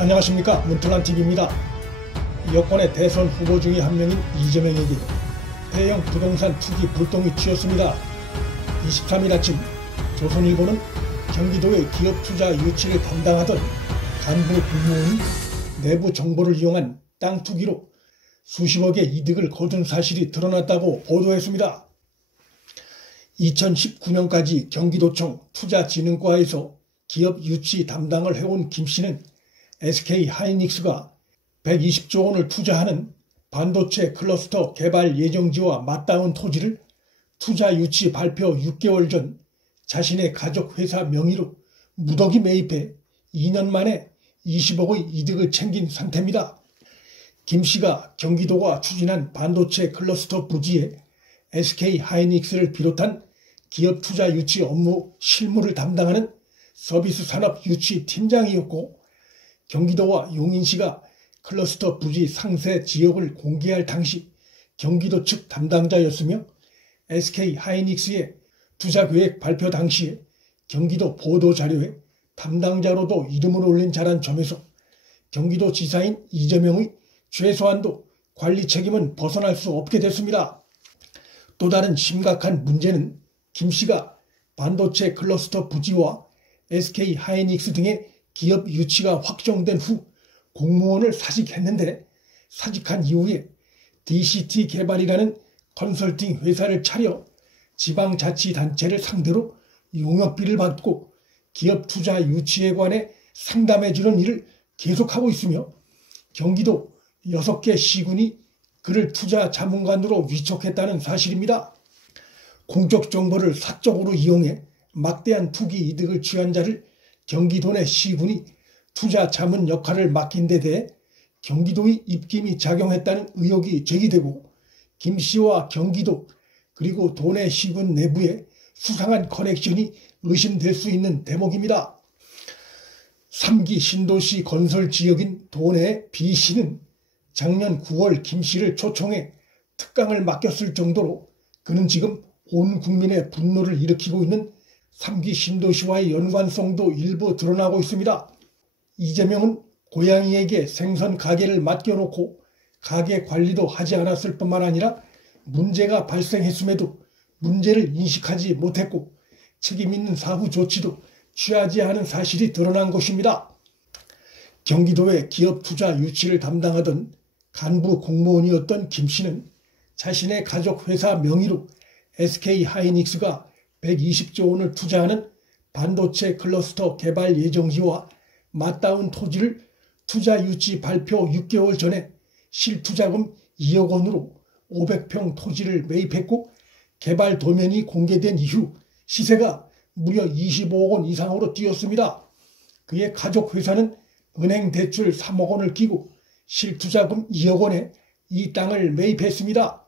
안녕하십니까, 문틀란TV입니다. 여권의 대선 후보 중의 한 명인 이재명에게 대형 부동산 투기 불똥이 튀었습니다. 23일 아침 조선일보는 경기도의 기업 투자 유치를 담당하던 간부 공무원이 내부 정보를 이용한 땅 투기로 수십억의 이득을 거둔 사실이 드러났다고 보도했습니다. 2019년까지 경기도청 투자진흥과에서 기업 유치 담당을 해온 김 씨는 SK하이닉스가 120조 원을 투자하는 반도체 클러스터 개발 예정지와 맞닿은 토지를 투자 유치 발표 6개월 전 자신의 가족 회사 명의로 무더기 매입해 2년 만에 20억의 이득을 챙긴 상태입니다. 김 씨가 경기도가 추진한 반도체 클러스터 부지에 SK하이닉스를 비롯한 기업 투자 유치 업무 실무를 담당하는 서비스 산업 유치 팀장이었고, 경기도와 용인시가 클러스터 부지 상세 지역을 공개할 당시 경기도 측 담당자였으며, SK하이닉스의 투자계획 발표 당시에 경기도 보도자료에 담당자로도 이름을 올린 자란 점에서 경기도지사인 이재명의 최소한도 관리 책임은 벗어날 수 없게 됐습니다. 또 다른 심각한 문제는 김 씨가 반도체 클러스터 부지와 SK하이닉스 등의 기업 유치가 확정된 후 공무원을 사직했는데, 사직한 이후에 DCT 개발이라는 컨설팅 회사를 차려 지방자치단체를 상대로 용역비를 받고 기업 투자 유치에 관해 상담해주는 일을 계속하고 있으며, 경기도 6개 시군이 그를 투자 자문관으로 위촉했다는 사실입니다. 공적 정보를 사적으로 이용해 막대한 투기 이득을 취한 자를 경기도 내 시군이 투자 자문 역할을 맡긴 데 대해 경기도의 입김이 작용했다는 의혹이 제기되고, 김 씨와 경기도 그리고 도내 시군 내부에 수상한 커넥션이 의심될 수 있는 대목입니다. 3기 신도시 건설 지역인 도내 B씨는 작년 9월 김 씨를 초청해 특강을 맡겼을 정도로 그는 지금 온 국민의 분노를 일으키고 있는 3기 신도시와의 연관성도 일부 드러나고 있습니다. 이재명은 고양이에게 생선 가게를 맡겨놓고 가게 관리도 하지 않았을 뿐만 아니라 문제가 발생했음에도 문제를 인식하지 못했고 책임 있는 사후 조치도 취하지 않은 사실이 드러난 것입니다. 경기도의 기업 투자 유치를 담당하던 간부 공무원이었던 김 씨는 자신의 가족 회사 명의로 SK하이닉스가 120조 원을 투자하는 반도체 클러스터 개발 예정지와 맞닿은 토지를 투자 유치 발표 6개월 전에 실투자금 2억 원으로 500평 토지를 매입했고, 개발 도면이 공개된 이후 시세가 무려 25억 원 이상으로 뛰었습니다. 그의 가족 회사는 은행 대출 3억 원을 끼고 실투자금 2억 원에 이 땅을 매입했습니다.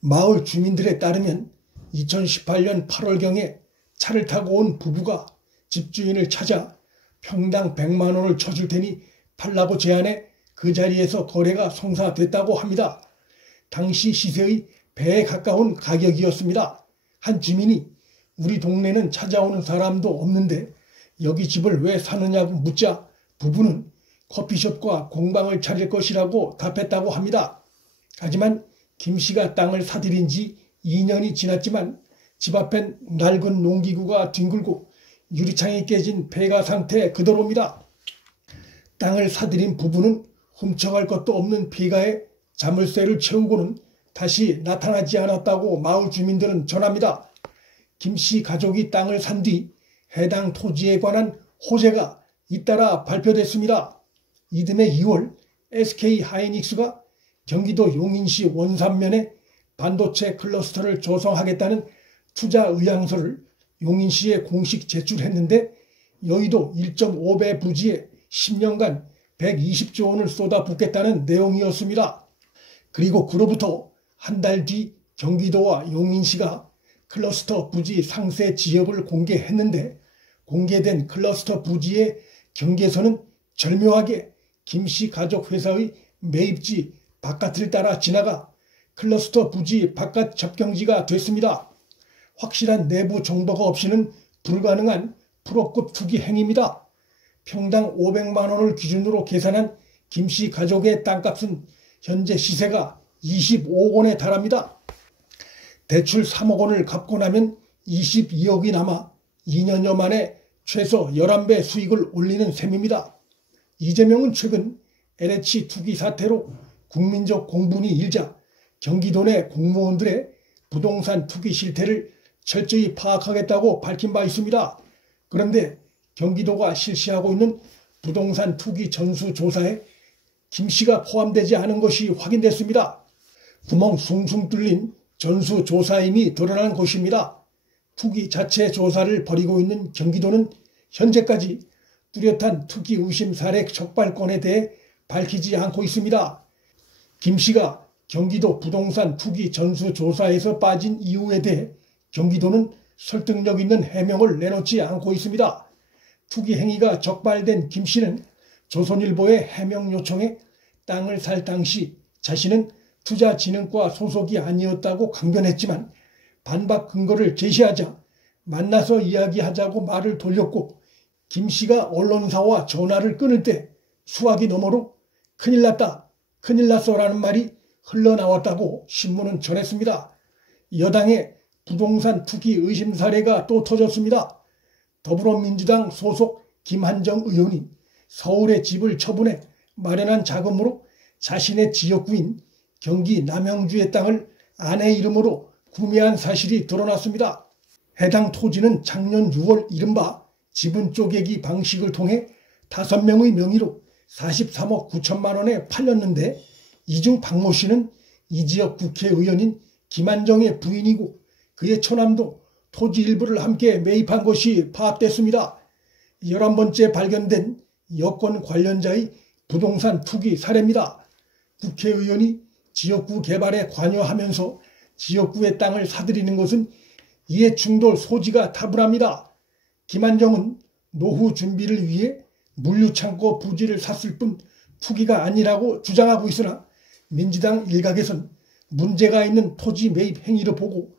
마을 주민들에 따르면 2018년 8월경에 차를 타고 온 부부가 집주인을 찾아 평당 100만 원을 쳐줄 테니 팔라고 제안해 그 자리에서 거래가 성사됐다고 합니다. 당시 시세의 배에 가까운 가격이었습니다. 한 주민이 우리 동네는 찾아오는 사람도 없는데 여기 집을 왜 사느냐고 묻자 부부는 커피숍과 공방을 차릴 것이라고 답했다고 합니다. 하지만 김 씨가 땅을 사들인 지 2년이 지났지만 집 앞엔 낡은 농기구가 뒹굴고 유리창이 깨진 폐가 상태 그대로입니다. 땅을 사들인 부부는 훔쳐갈 것도 없는 폐가에 자물쇠를 채우고는 다시 나타나지 않았다고 마을 주민들은 전합니다. 김 씨 가족이 땅을 산 뒤 해당 토지에 관한 호재가 잇따라 발표됐습니다. 이듬해 2월 SK하이닉스가 경기도 용인시 원산면에 반도체 클러스터를 조성하겠다는 투자 의향서를 용인시에 공식 제출했는데, 여의도 1.5배 부지에 10년간 120조 원을 쏟아붓겠다는 내용이었습니다. 그리고 그로부터 한 달 뒤 경기도와 용인시가 클러스터 부지 상세 지역을 공개했는데, 공개된 클러스터 부지의 경계선은 절묘하게 김 씨 가족 회사의 매입지 바깥을 따라 지나가 클러스터 부지 바깥 접경지가 됐습니다. 확실한 내부 정보가 없이는 불가능한 프로급 투기 행위입니다. 평당 500만 원을 기준으로 계산한 김씨 가족의 땅값은 현재 시세가 25억 원에 달합니다. 대출 3억 원을 갚고 나면 22억이 남아 2년여 만에 최소 11배 수익을 올리는 셈입니다. 이재명은 최근 LH 투기 사태로 국민적 공분이 일자 경기도 내 공무원들의 부동산 투기 실태를 철저히 파악하겠다고 밝힌 바 있습니다. 그런데 경기도가 실시하고 있는 부동산 투기 전수조사에 김씨가 포함되지 않은 것이 확인됐습니다. 구멍 숭숭 뚫린 전수조사임이 드러난 것입니다. 투기 자체 조사를 벌이고 있는 경기도는 현재까지 뚜렷한 투기 의심 사례 적발건에 대해 밝히지 않고 있습니다. 김씨가 경기도 부동산 투기 전수조사에서 빠진 이유에 대해 경기도는 설득력 있는 해명을 내놓지 않고 있습니다. 투기 행위가 적발된 김씨는 조선일보의 해명 요청에 땅을 살 당시 자신은 투자진흥과 소속이 아니었다고 강변했지만 반박 근거를 제시하자 만나서 이야기하자고 말을 돌렸고 김씨가 언론사와 전화를 끊을 때 수화기 너머로 큰일 났다, 큰일 났어라는 말이 흘러나왔다고 신문은 전했습니다. 여당의 부동산 투기 의심 사례가 또 터졌습니다. 더불어민주당 소속 김한정 의원이 서울의 집을 처분해 마련한 자금으로 자신의 지역구인 경기 남양주의 땅을 아내 이름으로 구매한 사실이 드러났습니다. 해당 토지는 작년 6월 이른바 지분 쪼개기 방식을 통해 5명의 명의로 43억 9천만 원에 팔렸는데 이 중 박모 씨는 이 지역 국회의원인 김한정의 부인이고 그의 처남도 토지 일부를 함께 매입한 것이 파악됐습니다. 11번째 발견된 여권 관련자의 부동산 투기 사례입니다. 국회의원이 지역구 개발에 관여하면서 지역구의 땅을 사들이는 것은 이해충돌 소지가 다분합니다. 김한정은 노후 준비를 위해 물류창고 부지를 샀을 뿐 투기가 아니라고 주장하고 있으나 민주당 일각에선 문제가 있는 토지 매입 행위로 보고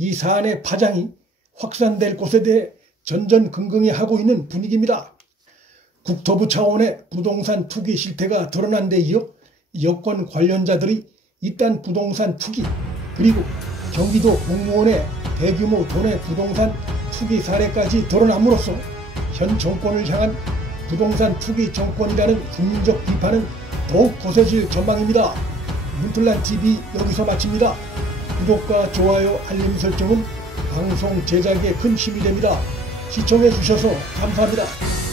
이 사안의 파장이 확산될 것에 대해 전전긍긍해하고 있는 분위기입니다. 국토부 차원의 부동산 투기 실태가 드러난 데 이어 여권 관련자들이 이딴 부동산 투기 그리고 경기도 공무원의 대규모 도내 부동산 투기 사례까지 드러남으로써 현 정권을 향한 부동산 투기 정권이라는 국민적 비판은 더욱 거세질 전망입니다. 문틀란TV 여기서 마칩니다. 구독과 좋아요, 알림 설정은 방송 제작에 큰 힘이 됩니다. 시청해 주셔서 감사합니다.